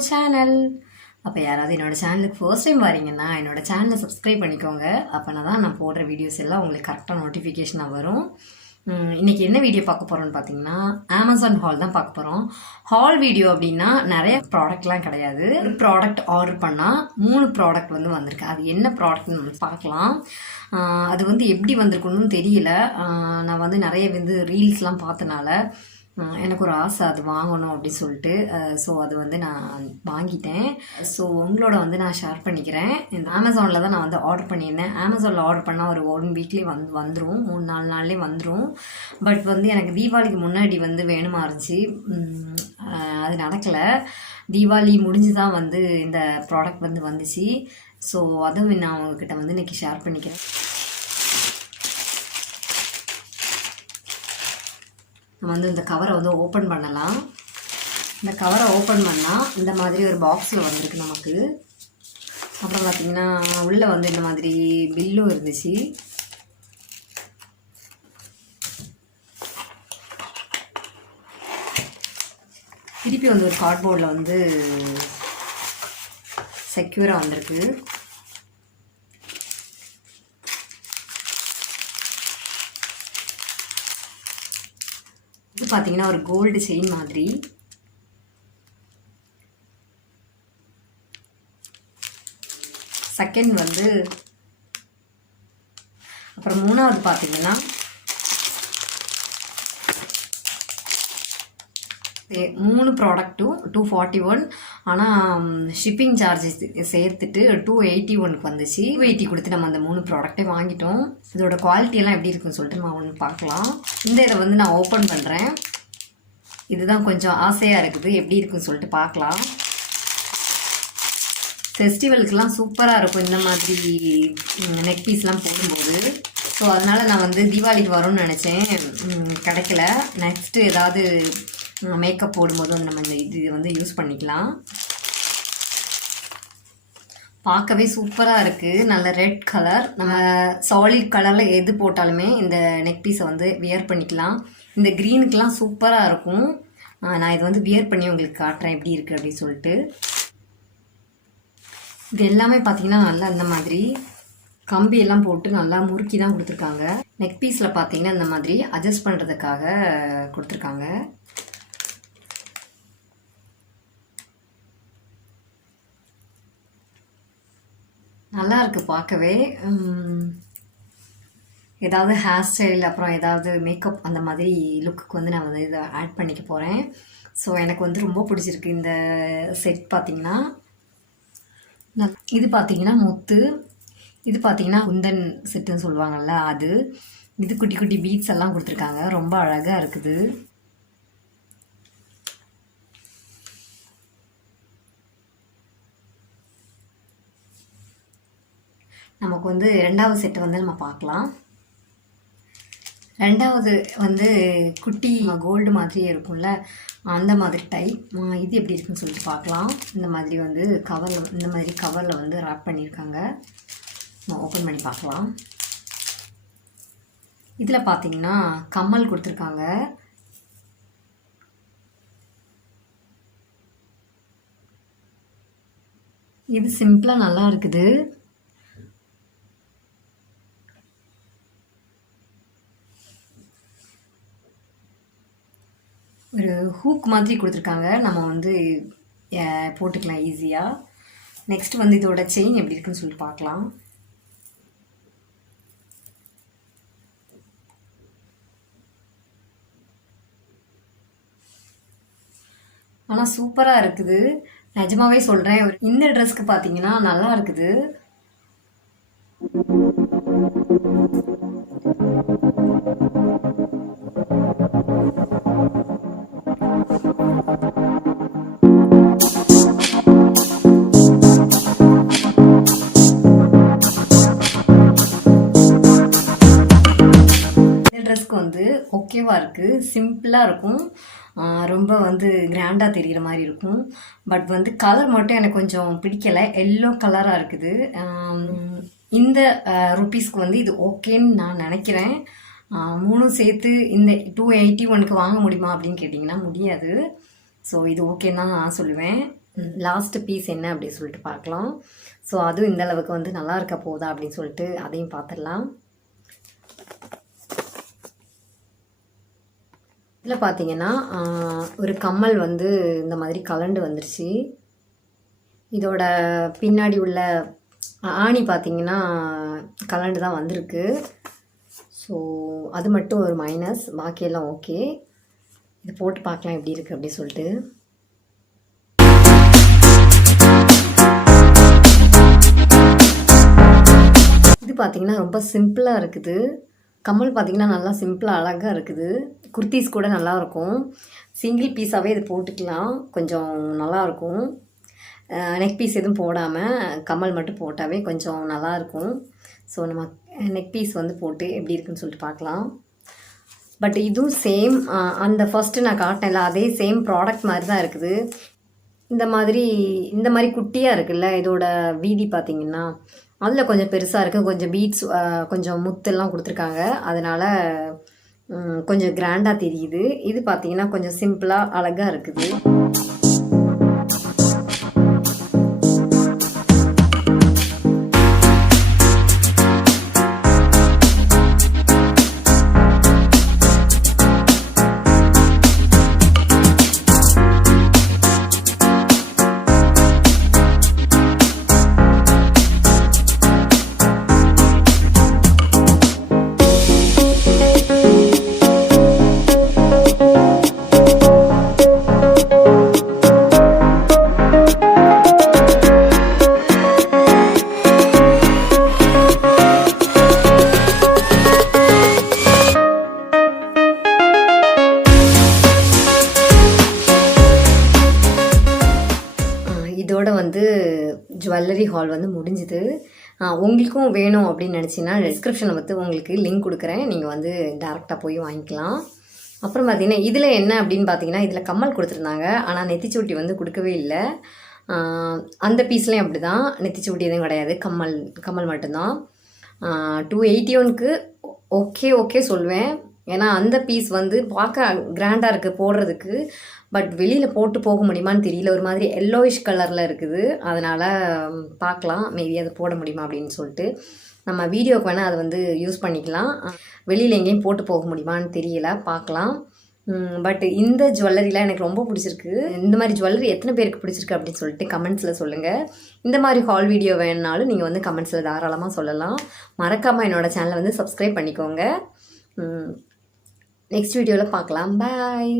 Our channel. அப்போ யாராவது என்னோட சேனலுக்கு ஃபர்ஸ்ட் டைம் வரீங்கன்னா என்னோட சேனலை சப்ஸ்கிரைப் பண்ணிக்கோங்க. அப்போனா தான் நான் போடுற வீடியோஸ் எல்லாம் உங்களுக்கு கரெக்டாக நோட்டிஃபிகேஷனாக வரும். இன்றைக்கி என்ன வீடியோ பார்க்க போகிறோன்னு பார்த்தீங்கன்னா அமேசான் ஹால் தான் பார்க்க போகிறோம். ஹால் வீடியோ அப்படின்னா நிறைய ப்ராடக்ட்லாம் கிடையாது. ஒரு ப்ராடக்ட் ஆர்டர் பண்ணால் 3 ப்ராடக்ட் வந்து வந்திருக்கு. அது என்ன ப்ராடக்ட்னு பார்க்கலாம். அது வந்து எப்படி வந்திருக்குன்னு தெரியல. நான் வந்து நிறைய வந்து ரீல்ஸ்லாம் பார்த்தனால எனக்கு ஒரு ஆசை அது வாங்கணும் அப்படின்னு சொல்லிட்டு. ஸோ அது வந்து நான் வாங்கிட்டேன். ஸோ உங்களோட வந்து நான் ஷேர் பண்ணிக்கிறேன். இந்த அமேசானில் தான் நான் வந்து ஆர்டர் பண்ணியிருந்தேன். அமேசானில் ஆர்டர் பண்ணால் ஒரு 1 வீக்லேயே வந்துடும், 3-4 நாள்லேயே வந்துடும். பட் வந்து எனக்கு தீபாவளிக்கு முன்னாடி வந்து வேணுமா இருந்துச்சு. அது நடக்கலை. தீபாவளி முடிஞ்சு தான் வந்து இந்த ப்ராடக்ட் வந்து வந்துச்சு. ஸோ அதுவும் நான் உங்ககிட்ட வந்து இன்றைக்கி ஷேர் பண்ணிக்கிறேன். நம்ம வந்து இந்த கவரை வந்து ஓப்பன் பண்ணலாம். இந்த கவரை ஓப்பன் பண்ணால் இந்த மாதிரி ஒரு பாக்ஸில் வந்திருக்கு நமக்கு. அப்புறம் பார்த்திங்கன்னா உள்ளே வந்து இந்த மாதிரி பில்லும் இருந்துச்சு. திருப்பி வந்து ஒரு கார்ட்போர்டில் வந்து செக்யூராக வந்திருக்கு. இது பார்த்தீங்கன்னா ஒரு கோல்டு செயின் மாதிரி. செகண்ட் வந்து அப்புறம் மூணாவது பார்த்தீங்கன்னா 3 ப்ராடக்ட்டும் 241. ஆனால் ஷிப்பிங் சார்ஜஸ் சேர்த்துட்டு 281க்கு வந்துச்சு. 280 கொடுத்து நம்ம அந்த 3 ப்ராடக்டே வாங்கிட்டோம். இதோட குவாலிட்டியெல்லாம் எப்படி இருக்குன்னு சொல்லிட்டு நம்ம ஒன்று பார்க்கலாம். இதை வந்து நான் ஓப்பன் பண்ணுறேன். இதுதான் கொஞ்சம் ஆசையாக இருக்குது, எப்படி இருக்குன்னு சொல்லிட்டு பார்க்கலாம். ஃபெஸ்டிவலுக்கெலாம் சூப்பராக இருக்கும் இந்த மாதிரி நெக் பீஸ்லாம் போடும்போது. ஸோ அதனால் நான் வந்து தீபாவளிக்கு வரும்னு நினச்சேன், கிடைக்கல. நெக்ஸ்ட்டு ஏதாவது மேக்கப் போடும்போது நம்ம இந்த இது வந்து யூஸ் பண்ணிக்கலாம். பார்க்கவே சூப்பராக இருக்குது. நல்ல ரெட் கலர். நம்ம சாலிட் கலரில் எது போட்டாலுமே இந்த நெக் பீஸை வந்து வியர் பண்ணிக்கலாம். இந்த க்ரீனுக்கெலாம் சூப்பராக இருக்கும். நான் இது வந்து வியர் பண்ணி உங்களுக்கு காட்டுறேன் எப்படி இருக்குது அப்படின்னு சொல்லிட்டு. இது எல்லாமே பார்த்தீங்கன்னா நல்லா இந்த மாதிரி கம்பியெல்லாம் போட்டு நல்லா முறுக்கி தான் கொடுத்துருக்காங்க. நெக் பீஸில் பார்த்தீங்கன்னா இந்த மாதிரி அட்ஜஸ்ட் பண்ணுறதுக்காக கொடுத்துருக்காங்க. நல்லா இருக்குது பார்க்கவே. ஏதாவது ஹேர் ஸ்டைல் அப்புறம் ஏதாவது மேக்கப் அந்த மாதிரி லுக்குக்கு வந்து நான் வந்து இதை ஆட் பண்ணிக்க போகிறேன். ஸோ எனக்கு வந்து ரொம்ப பிடிச்சிருக்கு இந்த செட். பார்த்திங்கன்னா இது பார்த்திங்கன்னா முத்து, இது பார்த்திங்கன்னா குந்தன் செட்டுன்னு சொல்லுவாங்கள்ல அது. இது குட்டி குட்டி பீட்ஸ் எல்லாம் கொடுத்துருக்காங்க, ரொம்ப அழகாக இருக்குது. நமக்கு வந்து 2வது செட்டை வந்து நம்ம பார்க்கலாம். 2வது வந்து குட்டி கோல்டு மாதிரியே இருக்கும்ல, அந்த மாதிரி டைப். இது எப்படி இருக்குன்னு சொல்லிட்டு பார்க்கலாம். இந்த மாதிரி வந்து கவரில் வந்து ராப் பண்ணியிருக்காங்க. நம்ம ஓப்பன் பண்ணி பார்க்கலாம். இதில் பார்த்தீங்கன்னா கம்மல் கொடுத்துருக்காங்க. இது சிம்பிளாக நல்லா இருக்குது. ஒரு ஹூக் மாதிரி கொடுத்துருக்காங்க, நம்ம வந்து போட்டுக்கலாம் ஈஸியாக. நெக்ஸ்ட் வந்து இதோட செயின் எப்படி இருக்குன்னு சொல்லிட்டு பார்க்கலாம். ஆனால் சூப்பராக இருக்குது, நிஜமாவே சொல்கிறேன். இந்த ட்ரெஸ்க்கு பார்த்தீங்கன்னா நல்லா இருக்குது. ட்ரெஸ்க்கு வந்து ஓகேவாக இருக்குது, சிம்பிளாக இருக்கும், ரொம்ப வந்து கிராண்டாக தெரிகிற மாதிரி இருக்கும். பட் வந்து கலர் மட்டும் எனக்கு கொஞ்சம் பிடிக்கலை, எல்லோ கலராக இருக்குது. இந்த ருப்பீஸ்க்கு வந்து இது ஓகேன்னு நான் நினைக்கிறேன். 3 சேர்த்து இந்த 281க்கு வாங்க முடியுமா அப்படின்னு கேட்டிங்கன்னா முடியாது. ஸோ இது ஓகேன்னு தான் நான் சொல்லுவேன். லாஸ்ட் பீஸ் என்ன அப்படின்னு சொல்லிட்டு பார்க்கலாம். ஸோ அதுவும் இந்த அளவுக்கு வந்து நல்லா இருக்க போதா அப்படின்னு சொல்லிட்டு அதையும் பார்த்துடலாம். இதில் பார்த்தீங்கன்னா ஒரு கம்மல் வந்து இந்த மாதிரி கலண்டு வந்துருச்சு. இதோட பின்னாடி உள்ள ஆணி பார்த்தீங்கன்னா கலண்டு தான் வந்திருக்கு. ஸோ அது மட்டும் ஒரு மைனஸ், பாக்கியெல்லாம் ஓகே. இது போட்டு பார்க்கலாம் எப்படி இருக்குது அப்படி சொல்லிட்டு. இது பார்த்தீங்கன்னா ரொம்ப சிம்பிளாக இருக்குது. கம்மல் பார்த்தீங்கன்னா நல்லா சிம்பிளாக அழகாக இருக்குது. குர்த்திஸ் கூட நல்லாயிருக்கும். சிங்கிள் பீஸாகவே இது போட்டுக்கலாம், கொஞ்சம் நல்லாயிருக்கும். நெக் பீஸ் எதுவும் போடாமல் கம்மல் மட்டும் போட்டாவே கொஞ்சம் நல்லாயிருக்கும். ஸோ நம்ம நெக் பீஸ் வந்து போட்டு எப்படி இருக்குன்னு சொல்லிட்டு பார்க்கலாம். பட் இதுவும் சேம் அந்த ஃபஸ்ட்டு நான் காட்டினேன்ல அதே சேம் ப்ராடக்ட் மாதிரி தான் இருக்குது. இந்த மாதிரி குட்டியாக இருக்குல்ல, இதோட வீதி பார்த்திங்கன்னா அதில் கொஞ்சம் பெருசாக இருக்குது. கொஞ்சம் பீட்ஸ் கொஞ்சம் முத்தெல்லாம் கொடுத்துருக்காங்க, அதனால் கொஞ்சம் கிராண்டாக தெரியுது. இது பார்த்திங்கன்னா கொஞ்சம் சிம்பிளாக அழகாக இருக்குது. இதோட வந்து ஜுவல்லரி ஹால் வந்து முடிஞ்சுது. உங்களுக்கும் வேணும் அப்படின்னு நினச்சிங்கன்னா டிஸ்கிரிப்ஷனில் வந்து உங்களுக்கு லிங்க் கொடுக்குறேன், நீங்கள் வந்து டேரெக்டாக போய் வாங்கிக்கலாம். அப்புறம் பார்த்திங்கன்னா இதில் என்ன அப்படின்னு பார்த்தீங்கன்னா இதில் கம்மல் கொடுத்துருந்தாங்க, ஆனால் நெத்திச்சூட்டி வந்து கொடுக்கவே இல்லை. அந்த பீஸ்லேயும் அப்படி தான், நெத்திச்சூட்டி எதுவும் கிடையாது, கம்மல் மட்டும்தான். 281க்கு ஓகே சொல்லுவேன். ஏன்னா அந்த பீஸ் வந்து பார்க்க கிராண்டாக இருக்குது போடுறதுக்கு. பட் வெளியில் போட்டு போக முடியுமான்னு தெரியல, ஒரு மாதிரி எல்லோயிஷ் கலரில் இருக்குது. அதனால் பார்க்கலாம் மேபி அதை போட முடியுமா அப்படின்னு சொல்லிட்டு. நம்ம வீடியோக்கு வேணால் அதை வந்து யூஸ் பண்ணிக்கலாம், வெளியில் எங்கேயும் போட்டு போக முடியுமான்னு தெரியல, பார்க்கலாம். பட் இந்த ஜுவல்லரிலாம் எனக்கு ரொம்ப பிடிச்சிருக்கு. இந்த மாதிரி ஜுவல்லரி எத்தனை பேருக்கு பிடிச்சிருக்கு அப்படின்னு சொல்லிட்டு கமெண்ட்ஸில் சொல்லுங்கள். இந்த மாதிரி ஹால் வீடியோ வேணுனாலும் நீங்கள் வந்து கமெண்ட்ஸில் தாராளமாக சொல்லலாம். மறக்காமல் என்னோடய சேனலை வந்து சப்ஸ்கிரைப் பண்ணிக்கோங்க. நெக்ஸ்ட் வீடியோவில் பார்க்கலாம். பாய்.